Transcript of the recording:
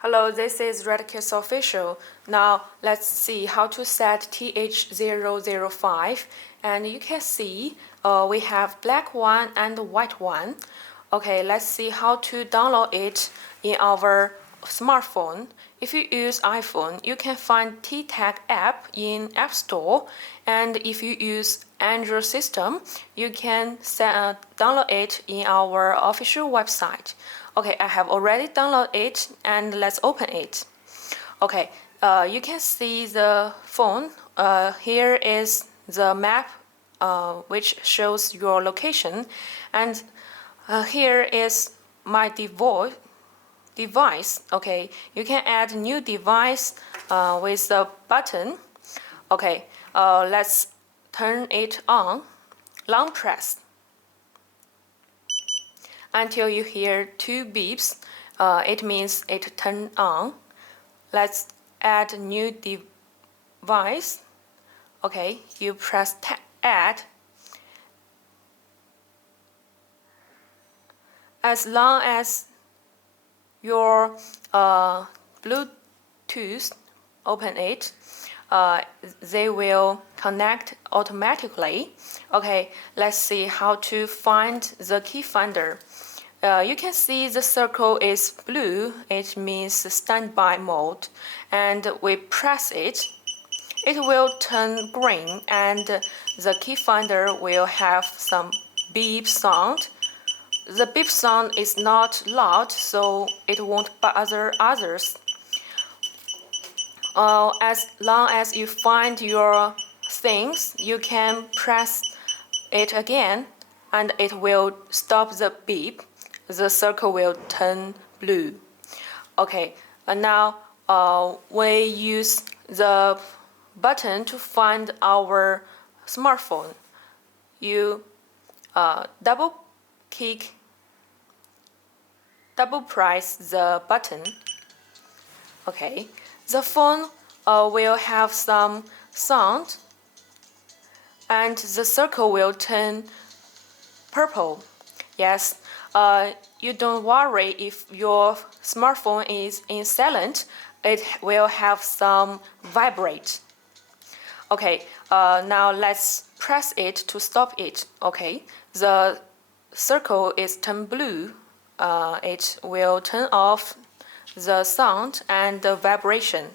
Hello, this is Retekess Official. Now let's see how to set TH005. And you can see we have black one and white one. Okay, let's see how to download it in our smartphone. If you use iPhone, you can find TTag app in App Store. And if you use Android system, you can download it in our official website. Okay, I have already downloaded it and let's open it. Okay, you can see the phone. Here is the map which shows your location, and here is my device. Okay, you can add new device with the button. Okay, let's turn it on. Long press until you hear 2 beeps. It means it turned on. Let's add new device. Okay, you press add. As long as your Bluetooth open it, they will connect automatically. Okay, let's see how to find the key finder. You can see the circle is blue, it means standby mode, and we press it. It will turn green and the key finder will have some beep sound. The beep sound is not loud, so it won't bother others. As long as you find your things, you can press it again and it will stop the beep. The circle will turn blue. Okay, and now we use the button to find our smartphone. You double press the button. Okay, the phone will have some sound and the circle will turn purple. Yes, you don't worry if your smartphone is in silent, it will have some vibrate. Okay, now let's press it to stop it. Okay, the circle is turned blue. It will turn off the sound and the vibration.